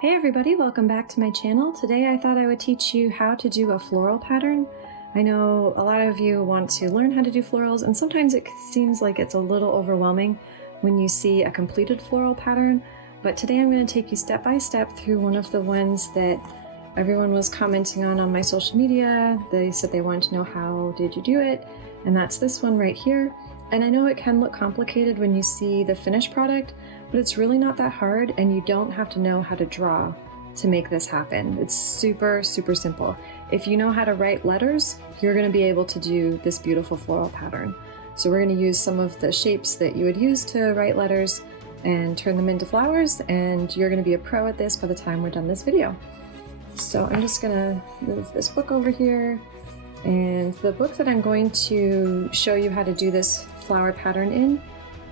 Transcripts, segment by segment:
Hey everybody, welcome back to my channel. Today I thought I would teach you how to do a floral pattern. I know a lot of you want to learn how to do florals, and sometimes it seems like it's a little overwhelming when you see a completed floral pattern, but today I'm going to take you step by step through one of the ones that everyone was commenting on my social media. They said they wanted to know how did you do it, and that's this one right here. And I know it can look complicated when you see the finished product, but it's really not that hard, and you don't have to know how to draw to make this happen. It's super, super simple. If you know how to write letters, you're going to be able to do this beautiful floral pattern. So we're going to use some of the shapes that you would use to write letters and turn them into flowers, and you're going to be a pro at this by the time we're done this video. So I'm just going to move this book over here, and the book that I'm going to show you how to do this flower pattern in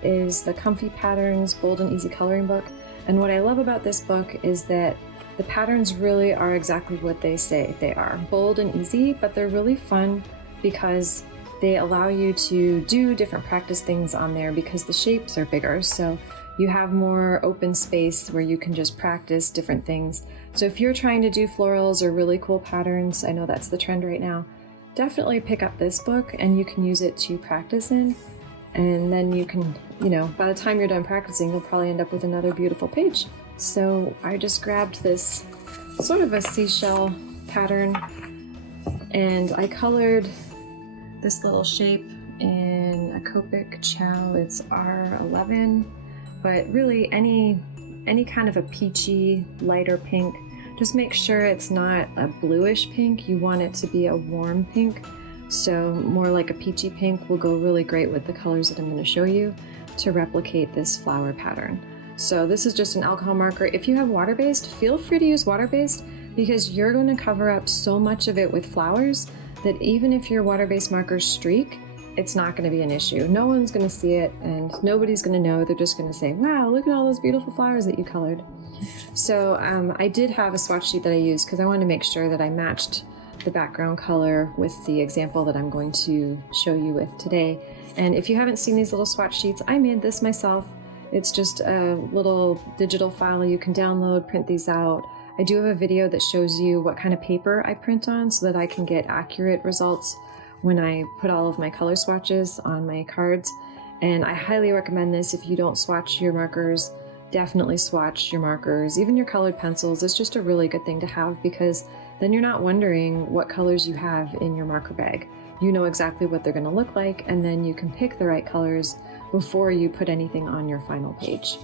is the Comfy Patterns Bold and Easy Coloring Book. And what I love about this book is that the patterns really are exactly what they say they are. Bold and easy, but they're really fun because they allow you to do different practice things on there because the shapes are bigger. So you have more open space where you can just practice different things. So if you're trying to do florals or really cool patterns, I know that's the trend right now, definitely pick up this book and you can use it to practice in. And then you can, by the time you're done practicing, you'll probably end up with another beautiful page. So I just grabbed this sort of a seashell pattern, and I colored this little shape in a Copic It's R11, but really any kind of a peachy, lighter pink. Just make sure it's not a bluish pink. You want it to be a warm pink. So more like a peachy pink will go really great with the colors that I'm going to show you to replicate this flower pattern. So this is just an alcohol marker. If you have water-based, feel free to use water-based because you're going to cover up so much of it with flowers that even if your water-based markers streak, it's not going to be an issue. No one's going to see it and nobody's going to know. They're just going to say, wow, look at all those beautiful flowers that you colored. So I did have a swatch sheet that I used because I wanted to make sure that I matched the background color with the example that I'm going to show you with today. And if you haven't seen these little swatch sheets, I made this myself. It's just a little digital file you can download, print these out. I do have a video that shows you what kind of paper I print on so that I can get accurate results when I put all of my color swatches on my cards. And I highly recommend this if you don't swatch your markers. Definitely swatch your markers, even your colored pencils. It's just a really good thing to have because then you're not wondering what colors you have in your marker bag. You know exactly what they're going to look like, and then you can pick the right colors before you put anything on your final page.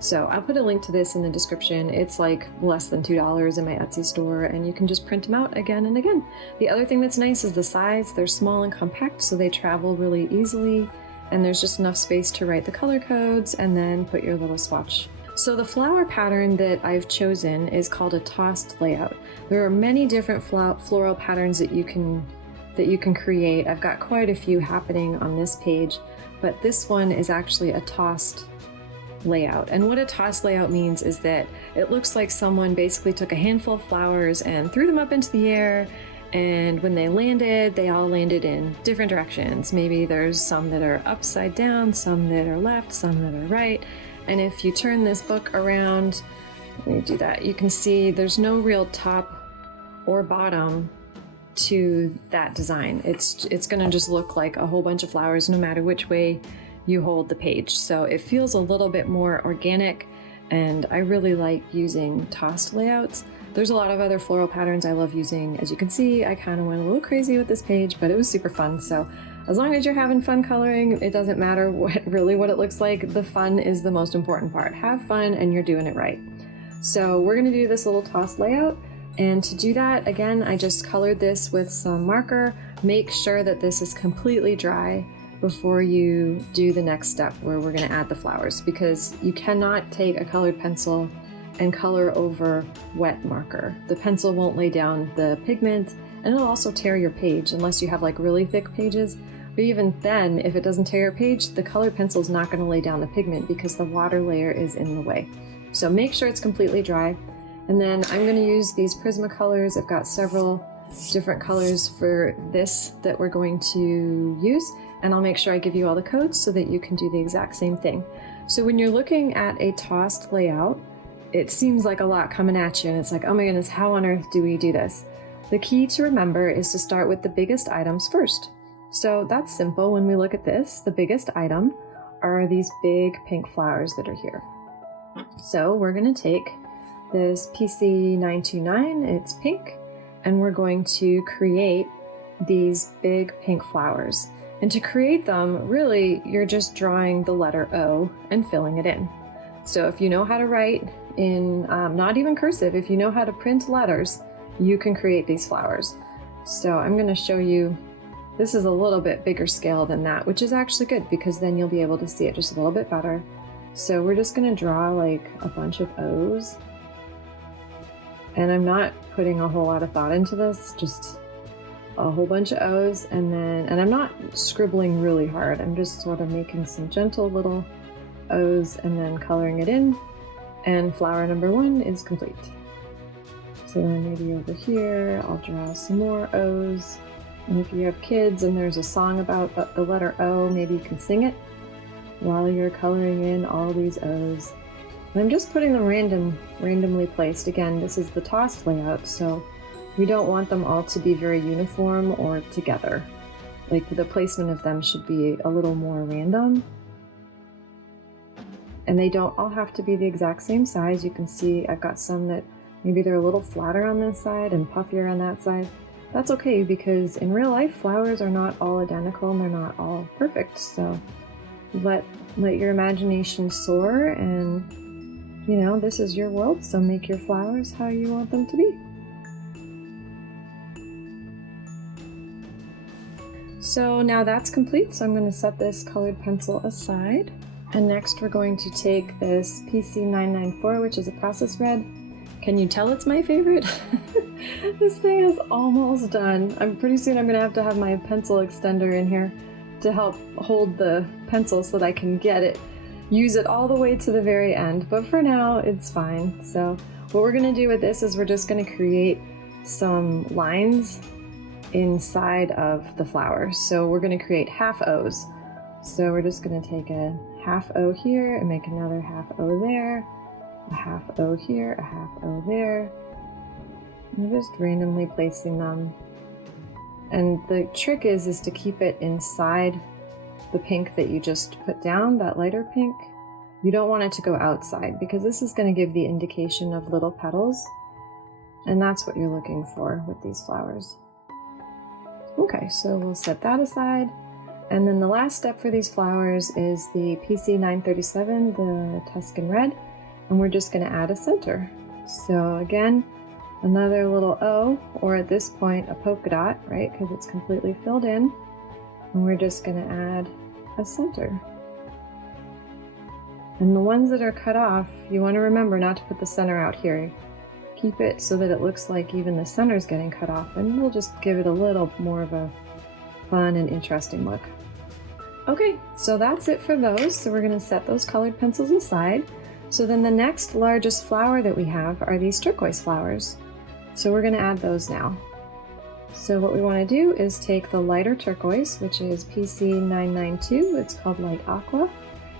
So I'll put a link to this in the description. It's like less than $2 in my Etsy store, and you can just print them out again and again. The other thing that's nice is the size. They're small and compact, so they travel really easily, and there's just enough space to write the color codes and then put your little swatch. So the flower pattern that I've chosen is called a tossed layout. There are many different floral patterns that you can create. I've got quite a few happening on this page, but this one is actually a tossed layout. And what a tossed layout means is that it looks like someone basically took a handful of flowers and threw them up into the air, and when they landed, they all landed in different directions. Maybe there's some that are upside down, some that are left, some that are right. And if you turn this book around, let me do that, you can see there's no real top or bottom to that design. It's going to just look like a whole bunch of flowers no matter which way you hold the page. So it feels a little bit more organic, and I really like using tossed layouts. There's a lot of other floral patterns I love using. As you can see, I kind of went a little crazy with this page, but it was super fun. So as long as you're having fun coloring, it doesn't matter what it looks like. The fun is the most important part. Have fun and you're doing it right. So we're going to do this little tossed layout. And to do that, again, I just colored this with some marker. Make sure that this is completely dry before you do the next step where we're going to add the flowers, because you cannot take a colored pencil and color over wet marker. The pencil won't lay down the pigment, and it'll also tear your page unless you have like really thick pages. But even then, if it doesn't tear your page, the colored pencil is not going to lay down the pigment because the water layer is in the way. So make sure it's completely dry. And then I'm going to use these Prismacolors. I've got several different colors for this that we're going to use, and I'll make sure I give you all the codes so that you can do the exact same thing. So when you're looking at a tossed layout, it seems like a lot coming at you and it's like, oh my goodness, how on earth do we do this? The key to remember is to start with the biggest items first. So that's simple. When we look at this, the biggest item are these big pink flowers that are here. So we're going to take this PC929, it's pink, and we're going to create these big pink flowers. And to create them, really, you're just drawing the letter O and filling it in. So if you know how to write in, not even cursive, if you know how to print letters, you can create these flowers. So I'm going to show you, this is a little bit bigger scale than that, which is actually good because then you'll be able to see it just a little bit better. So we're just going to draw like a bunch of O's. And I'm not putting a whole lot of thought into this, just a whole bunch of O's, and I'm not scribbling really hard. I'm just sort of making some gentle little O's and then coloring it in. And flower number 1 is complete. So then maybe over here, I'll draw some more O's. And if you have kids and there's a song about the letter O, maybe you can sing it while you're coloring in all these O's. And I'm just putting them randomly placed. Again, this is the tossed layout, so we don't want them all to be very uniform or together. Like the placement of them should be a little more random. And they don't all have to be the exact same size. You can see I've got some that maybe they're a little flatter on this side and puffier on that side. That's okay because in real life, flowers are not all identical and they're not all perfect. So let your imagination soar, and you know, this is your world, so make your flowers how you want them to be. So now that's complete, so I'm going to set this colored pencil aside. And next we're going to take this PC994, which is a process red. Can you tell it's my favorite? This thing is almost done. Pretty soon I'm going to have my pencil extender in here to help hold the pencil so that I can use it all the way to the very end. But for now, it's fine. So what we're going to do with this is we're just going to create some lines inside of the flower. So we're going to create half O's. So we're just going to take a half O here and make another half O there, a half O here, a half O there. I'm just randomly placing them. And the trick is to keep it inside the pink that you just put down, that lighter pink. You don't want it to go outside because this is going to give the indication of little petals. And that's what you're looking for with these flowers. Okay, so we'll set that aside. And then the last step for these flowers is the PC937, the Tuscan Red, and we're just going to add a center. So again, another little O, or at this point a polka dot, right, because it's completely filled in, and we're just going to add a center. And the ones that are cut off, you want to remember not to put the center out here. Keep it so that it looks like even the center's getting cut off, and we'll just give it a little more of a fun and interesting look. Okay, so that's it for those. So we're going to set those colored pencils aside. So then the next largest flower that we have are these turquoise flowers. So we're going to add those now. So what we want to do is take the lighter turquoise, which is PC992, it's called Light Aqua,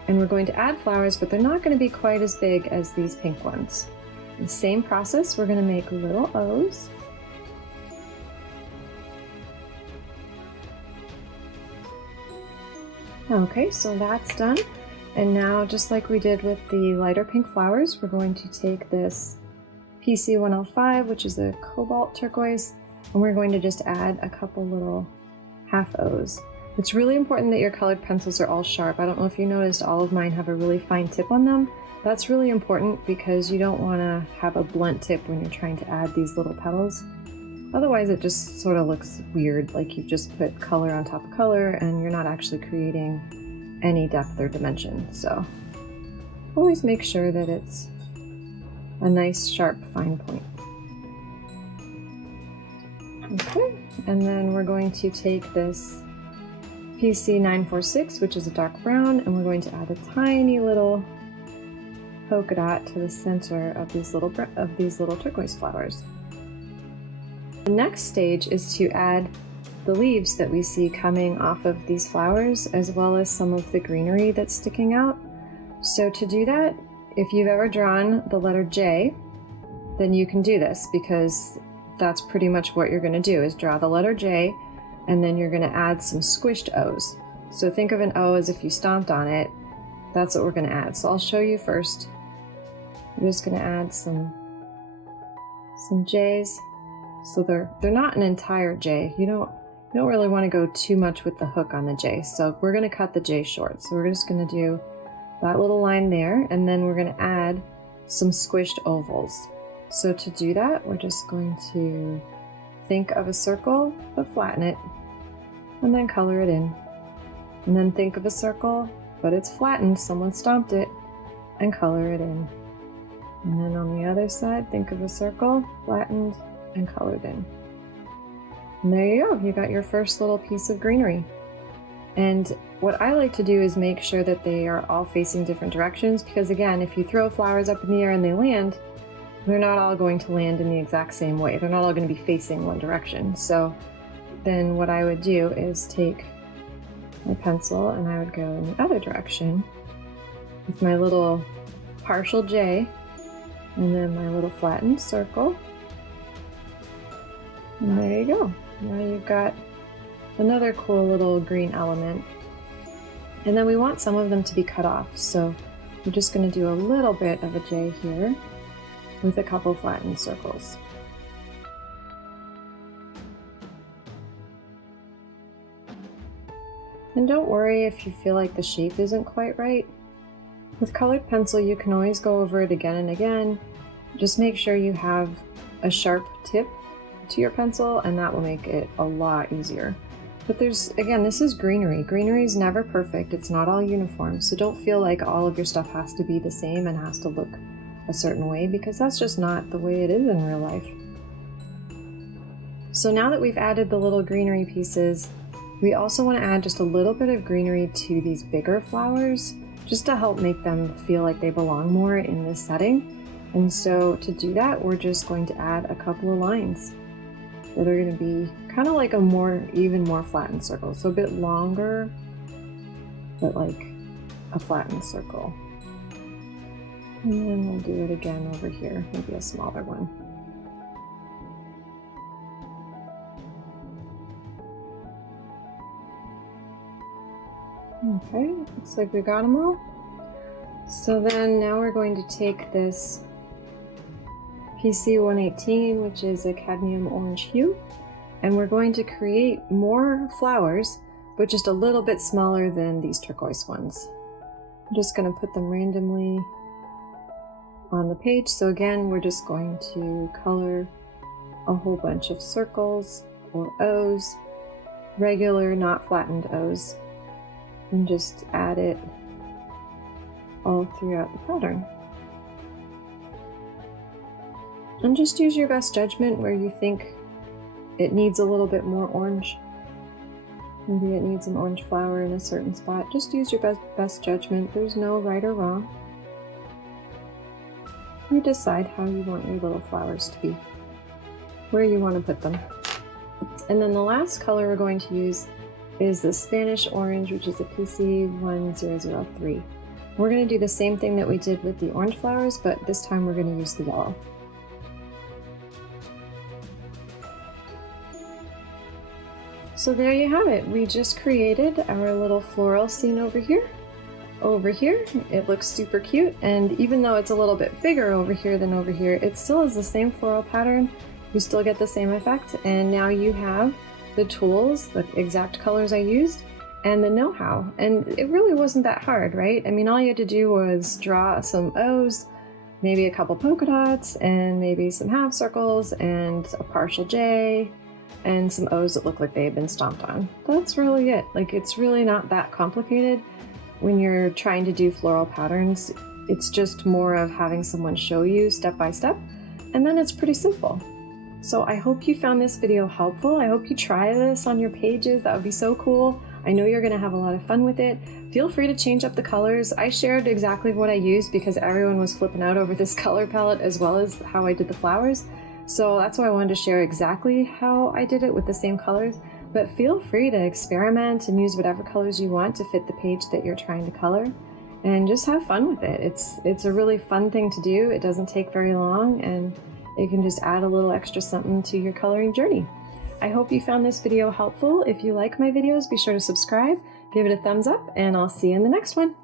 and we're going to add flowers, but they're not going to be quite as big as these pink ones. The same process, we're going to make little O's. Okay, so that's done. And now, just like we did with the lighter pink flowers, we're going to take this PC105, which is a cobalt turquoise, and we're going to just add a couple little half O's. It's really important that your colored pencils are all sharp. I don't know if you noticed, all of mine have a really fine tip on them. That's really important because you don't want to have a blunt tip when you're trying to add these little petals. Otherwise it just sort of looks weird, like you've just put color on top of color and you're not actually creating any depth or dimension. So always make sure that it's a nice sharp fine point. Okay, and then we're going to take this PC946, which is a dark brown, and we're going to add a tiny little polka dot to the center of these little turquoise flowers. The next stage is to add the leaves that we see coming off of these flowers, as well as some of the greenery that's sticking out. So to do that, if you've ever drawn the letter J, then you can do this, because that's pretty much what you're going to do, is draw the letter J, and then you're going to add some squished O's. So think of an O as if you stomped on it. That's what we're going to add. So I'll show you first. I'm just going to add some J's. So they're not an entire J. You don't really want to go too much with the hook on the J. So we're going to cut the J short. So we're just going to do that little line there, and then we're going to add some squished ovals. So to do that, we're just going to think of a circle, but flatten it, and then color it in. And then think of a circle, but it's flattened, someone stomped it, and color it in. And then on the other side, think of a circle, flattened, and colored in. And there you go, you got your first little piece of greenery. And what I like to do is make sure that they are all facing different directions, because again, if you throw flowers up in the air and they land, they're not all going to land in the exact same way. They're not all going to be facing one direction. So then what I would do is take my pencil and I would go in the other direction with my little partial J, and then my little flattened circle. And there you go. Now you've got another cool little green element. And then we want some of them to be cut off. So we're just going to do a little bit of a J here with a couple flattened circles. And don't worry if you feel like the shape isn't quite right. With colored pencil, you can always go over it again and again. Just make sure you have a sharp tip to your pencil, and that will make it a lot easier. But again, this is greenery. Greenery is never perfect. It's not all uniform. So don't feel like all of your stuff has to be the same and has to look a certain way, because that's just not the way it is in real life. So now that we've added the little greenery pieces, we also want to add just a little bit of greenery to these bigger flowers, just to help make them feel like they belong more in this setting. And so to do that, we're just going to add a couple of lines that are going to be kind of like even more flattened circle. So a bit longer, but like a flattened circle. And then we'll do it again over here, maybe a smaller one. Okay, looks like we got them all. So then now we're going to take this PC118, which is a cadmium orange hue, and we're going to create more flowers, but just a little bit smaller than these turquoise ones. I'm just going to put them randomly on the page. So again, we're just going to color a whole bunch of circles or O's, regular, not flattened O's, and just add it all throughout the pattern. And just use your best judgment where you think it needs a little bit more orange. Maybe it needs an orange flower in a certain spot. Just use your best judgment. There's no right or wrong. You decide how you want your little flowers to be, where you want to put them. And then the last color we're going to use is the Spanish orange, which is a PC1003. We're going to do the same thing that we did with the orange flowers, but this time we're going to use the yellow. So there you have it. We just created our little floral scene over here. Over here, it looks super cute, and even though it's a little bit bigger over here than over here, it still is the same floral pattern. You still get the same effect, and now you have the tools, the exact colors I used, and the know-how. And it really wasn't that hard, right? I mean, all you had to do was draw some O's, maybe a couple polka dots, and maybe some half circles, and a partial J, and some O's that look like they had been stomped on. That's really it. Like, it's really not that complicated. When you're trying to do floral patterns, it's just more of having someone show you step by step, and then it's pretty simple. So I hope you found this video helpful. I hope you try this on your pages. That would be so cool. I know you're going to have a lot of fun with it. Feel free to change up the colors. I shared exactly what I used because everyone was flipping out over this color palette as well as how I did the flowers. So that's why I wanted to share exactly how I did it with the same colors. But feel free to experiment and use whatever colors you want to fit the page that you're trying to color. and just have fun with it. It's a really fun thing to do. It doesn't take very long, and you can just add a little extra something to your coloring journey. I hope you found this video helpful. If you like my videos, be sure to subscribe, give it a thumbs up, and I'll see you in the next one.